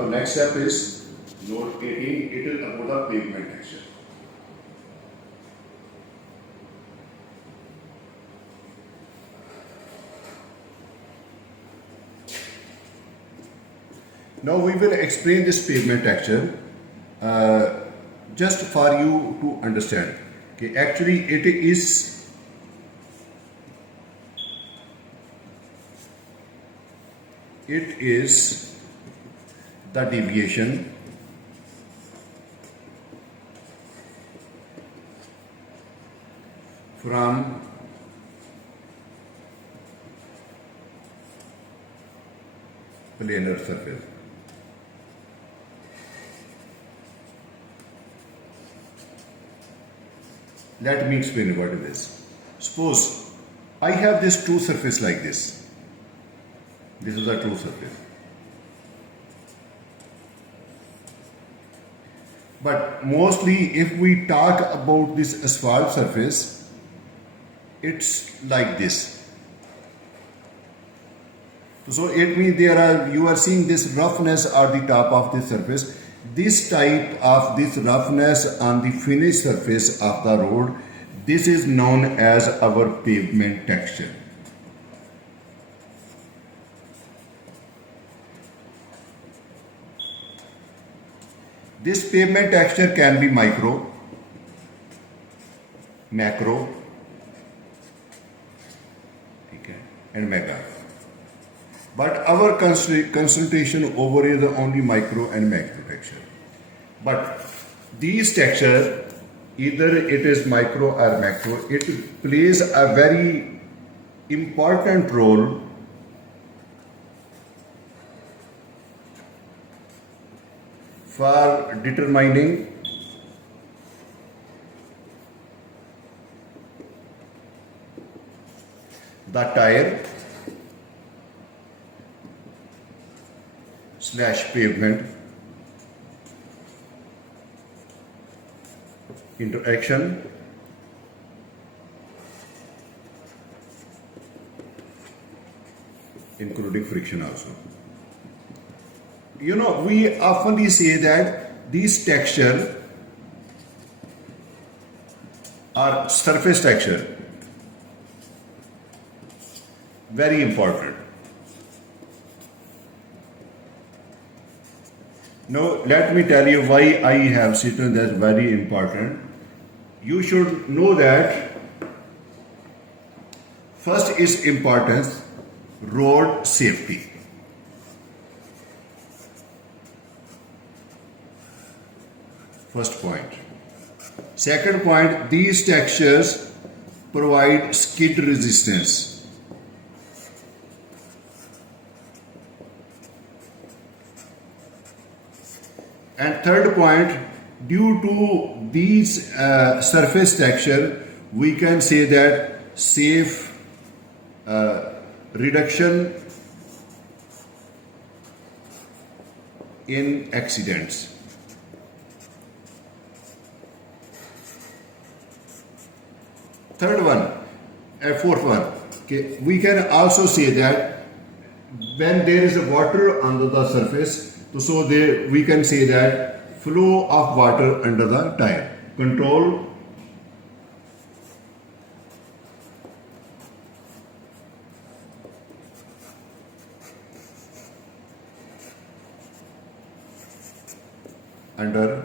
Our next step is note 18. It is about the pavement texture. Now we will explain this pavement texture just for you to understand. Okay, actually it is the deviation from planar surface. Let me explain what it is. Suppose I have this true surface like this. This is a true surface. But mostly if we talk about this asphalt surface, it's like this. So it means you are seeing this roughness at the top of the surface. This type of this roughness on the finished surface of the road, this is known as our pavement texture. This pavement texture can be micro, macro, and mega. But our concentration over is only micro and macro texture. But these texture, either it is micro or macro, it plays a very important role for determining the tire / pavement interaction including friction also. You know, we often say that these texture are surface texture, very important. Now let me tell you why I have written that very important. You should know that first is importance, road safety. First point. Second point, these textures provide skid resistance. And third point, due to these surface texture, we can say that safe reduction in accidents. Third one, fourth one, okay, we can also say that when there is a water under the surface, so we can say that flow of water under the tire. Control under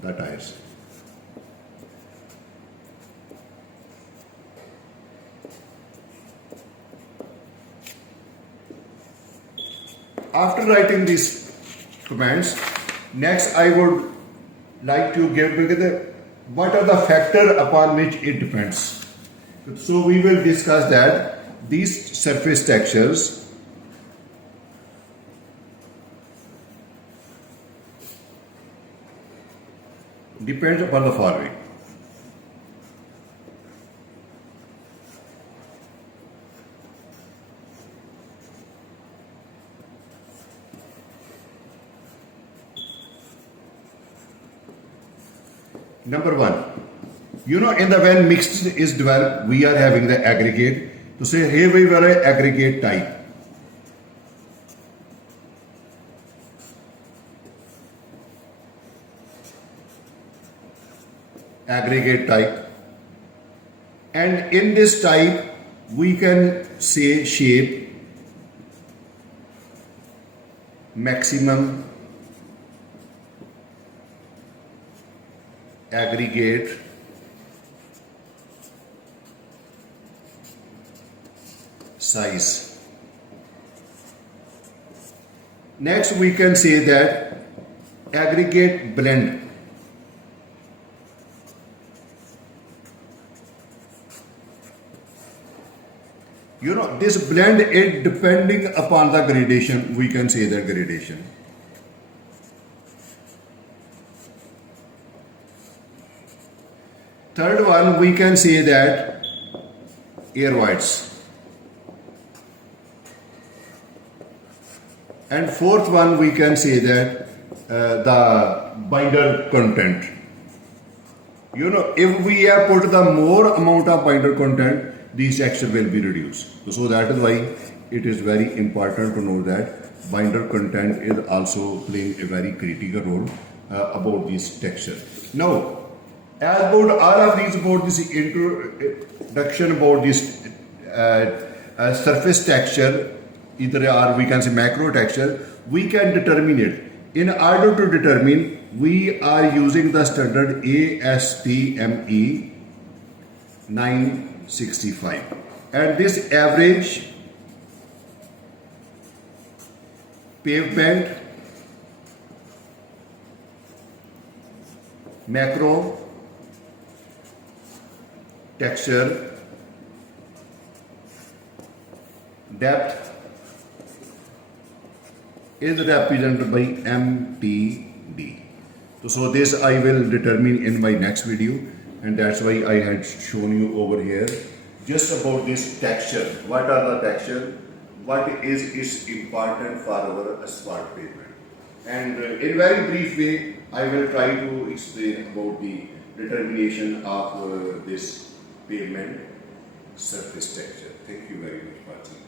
the tires. After writing these comments, next I would like to give what are the factors upon which it depends. So we will discuss that these surface textures depends upon the following. Number one, you know, in the when mixed is developed, we are having the aggregate. So say here we were an aggregate type. aggregate type, and in this type we can say shape, maximum, aggregate, size. Next we can say that aggregate blend. You know, this blend is depending upon the gradation, we can say that gradation. Third one, we can say that air whites. And fourth one, we can say that the binder content. You know, if we have put the more amount of binder content, these texture will be reduced. So that is why it is very important to know that binder content is also playing a very critical role about this texture. Now, as about all of these, about this introduction about this surface texture, either or we can say macro texture, we can determine it. In order to determine, we are using the standard ASTME 965, and this average pavement macro texture depth is represented by MTD. So this I will determine in my next video, and that's why I had shown you over here just about this texture. What are the texture? What is important for our asphalt pavement? And in very brief way, I will try to explain about the determination of this pavement surface texture. Thank you very much for watching.